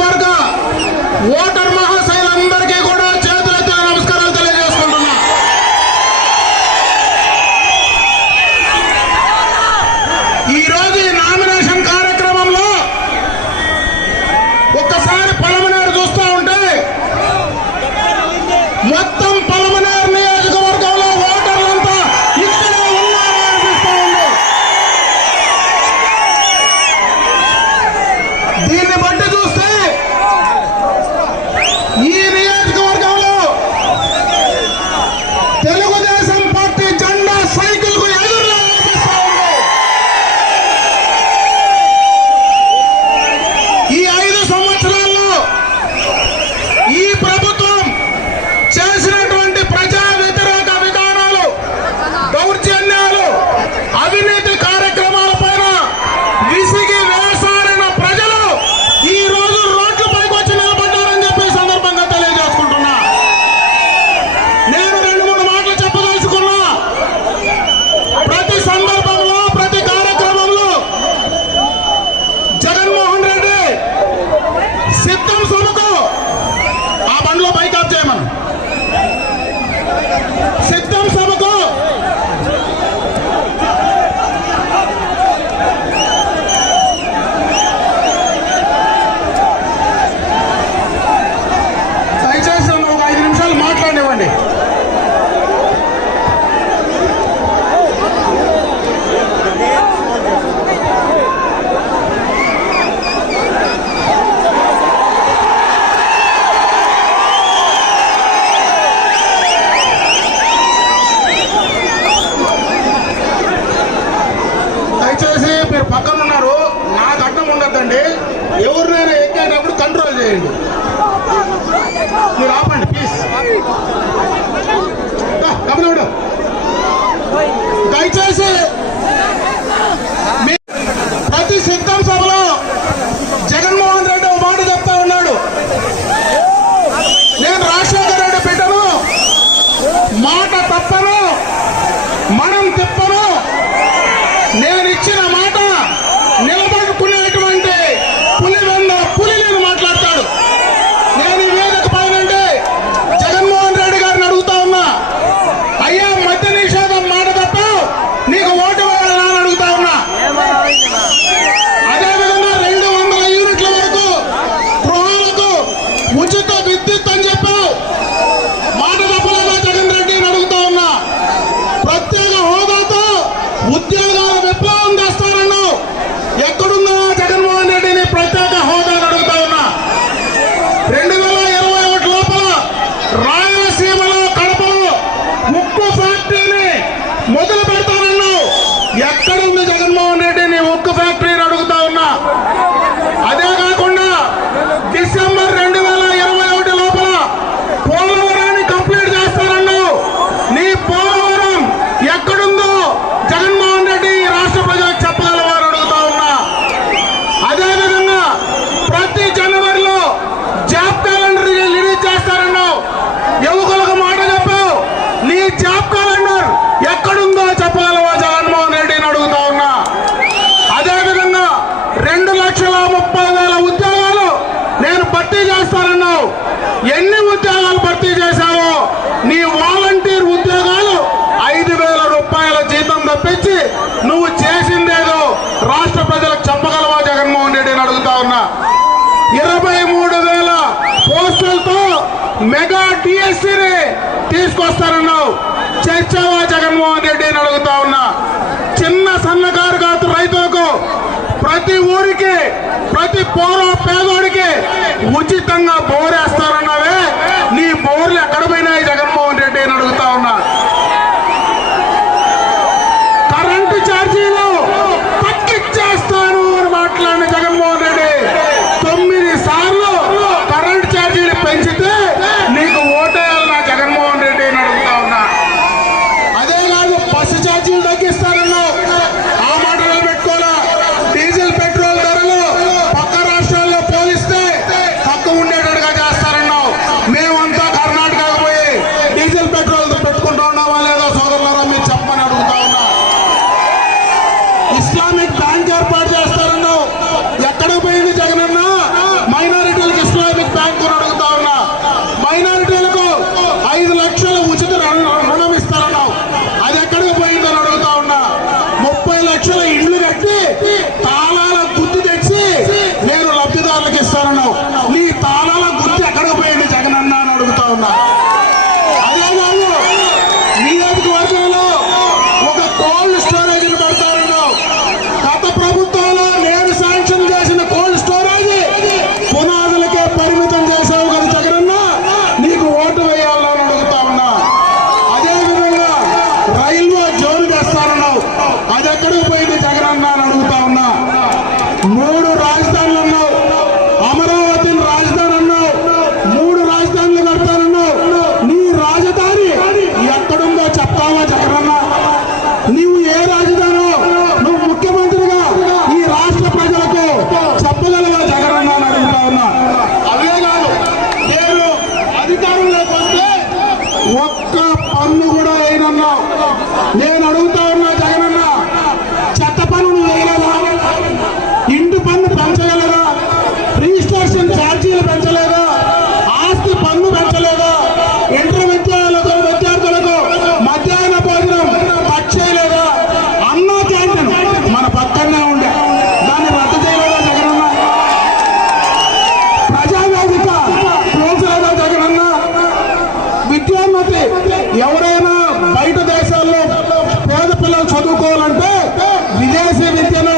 నియోజకవర్గ ఓటర్ ఊరికి ప్రతి పౌర పేదోడికి ఉచితంగా బోరేస్తారన్నవే में टांग पड़ जा ముఖ్యమంత్రి ఎవరైనా బయట దేశాల్లో పేద పిల్లలు చదువుకోవాలంటే విదేశీ విద్యను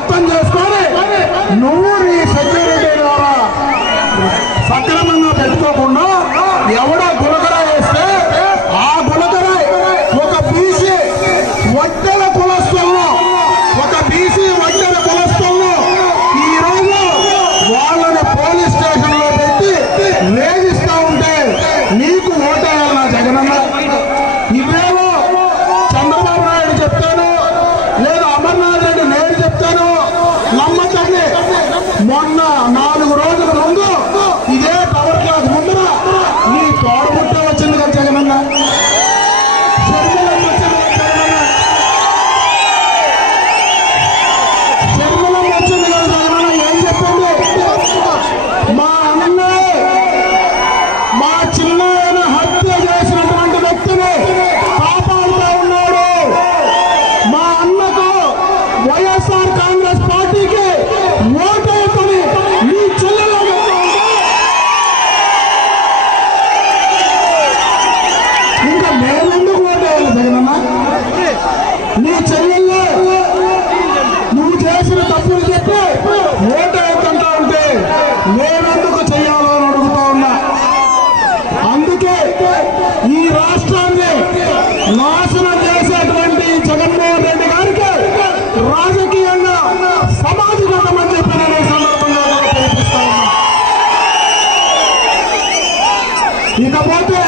అర్థం చేసుకొని నువ్వు నీ సెక్యూరిటీ ద్వారా సక్రమంగా పెట్టుకోకుండా ఎవడ ఇకపోతే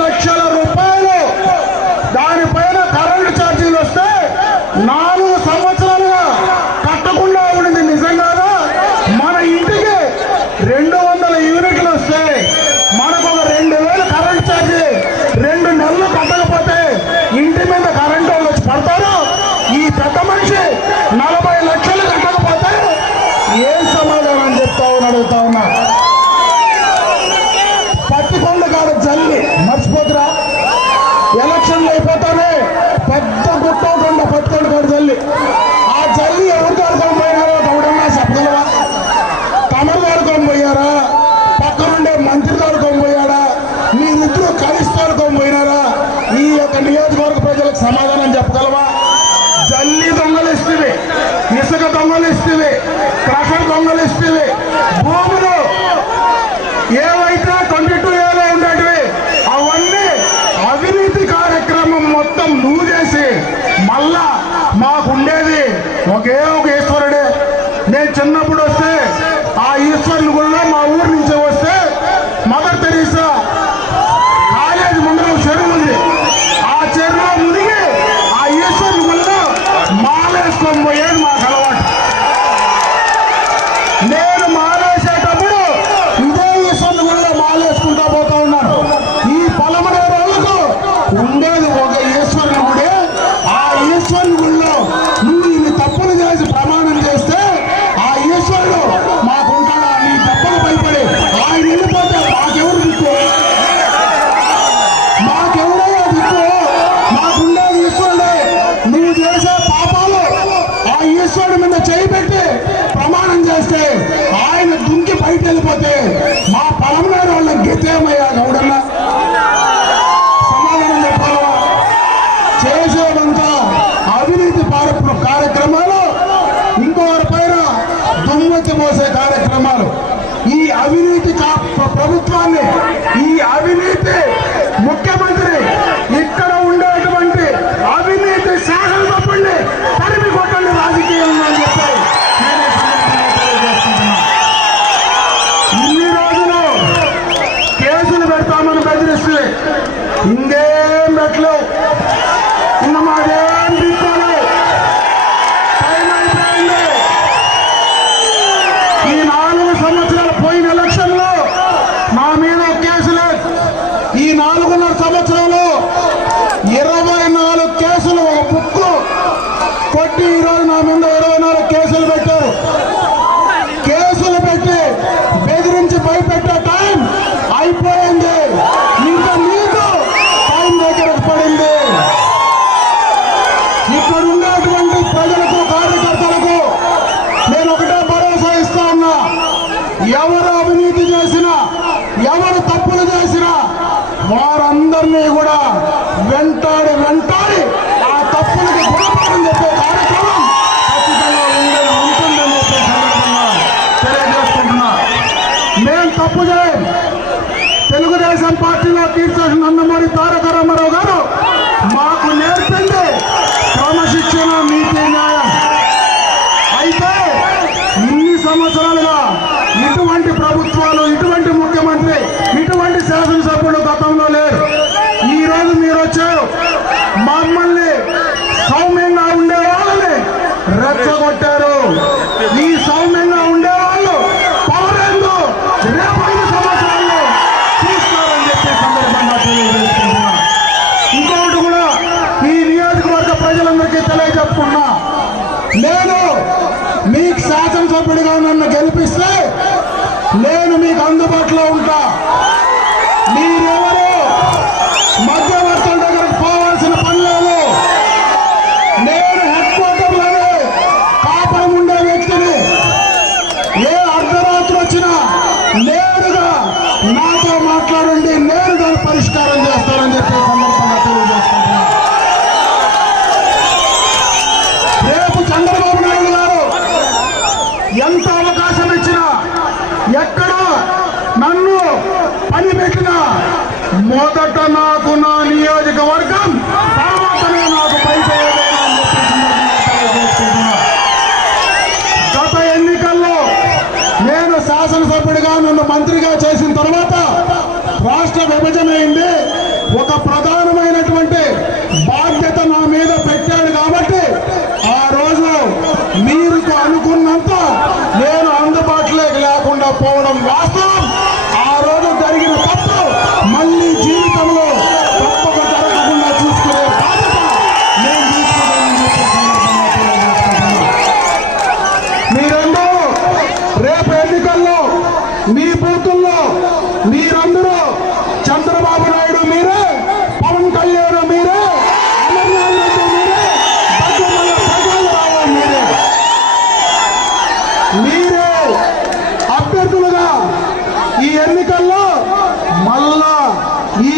లక్షల ఇసుక దొంగలిస్తుంది క్రషర్ దొంగలిస్తుంది భూములు ఏవైతే ట్వంటీ టూ ಹಿಂಗೇ ಮೆಟ್ಲು తెలుగుదేశం పార్టీలో తీర్చేసి నందమూరి తారక రామారావు గారు మాకు నేర్పింది క్రమశిక్షణ నీతి న్యాయం. అయితే ఇన్ని సంవత్సరాలుగా ఇటువంటి ప్రభుత్వాలు ఇటువంటి ముఖ్యమంత్రి ఇటువంటి శాసనసభ్యులు గతంలో లేరు. ఈ రోజు మీరు వచ్చారు. మమ్మల్ని సౌమ్యంగా ఉండే వాళ్ళని రెచ్చగొట్టారు. ఈ సౌమ్య నేను మీకు శాసనసభ్యుడిగా నన్ను గెలిపిస్తే నేను మీకు అందుబాటులో ఉంటా. మీరెవరు మధ్యవర్తులు మంత్రిగా చేసిన తర్వాత రాష్ట్ర విభజన అయింది ఒక ప్రధానమైనటువంటి బాధ్యత నా మీద పెట్టాడు కాబట్టి ఆ రోజు మీరు అనుకున్నంత నేను అందుబాటులోకి లేకుండా పోవడం వాస్తవం.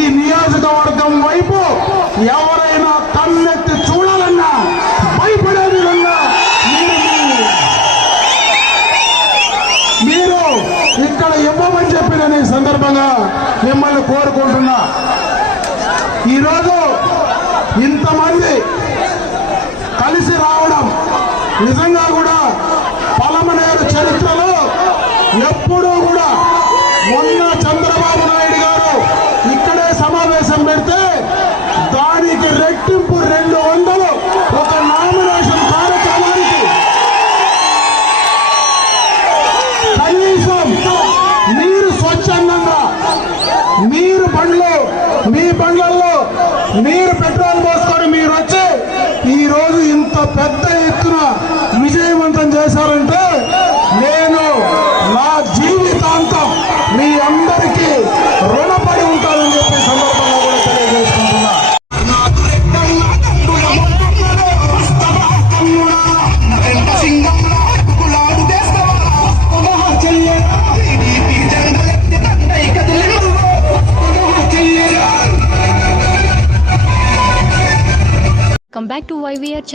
నియోజకవర్గం వైపు ఎవరైనా కన్నెత్తి చూడాలన్నా భయపడే విధంగా మీరు ఇక్కడ ఇవ్వమని చెప్పి నేను ఈ సందర్భంగా మిమ్మల్ని కోరుకుంటున్నా. ఈరోజు ఇంతమంది కలిసి రావడం నిజంగా కూడా పలమనేరు చరిత్రలో ఎప్పుడూ కూడా సమావేశం పెడితే దానికి రెట్టింపు రెండు వందలు ఒక నామినేషన్ కార్యక్రమానికి. కనీసం మీరు స్వచ్ఛందంగా మీరు పండ్లు మీ బండ్లలో మీరు పెట్రోల్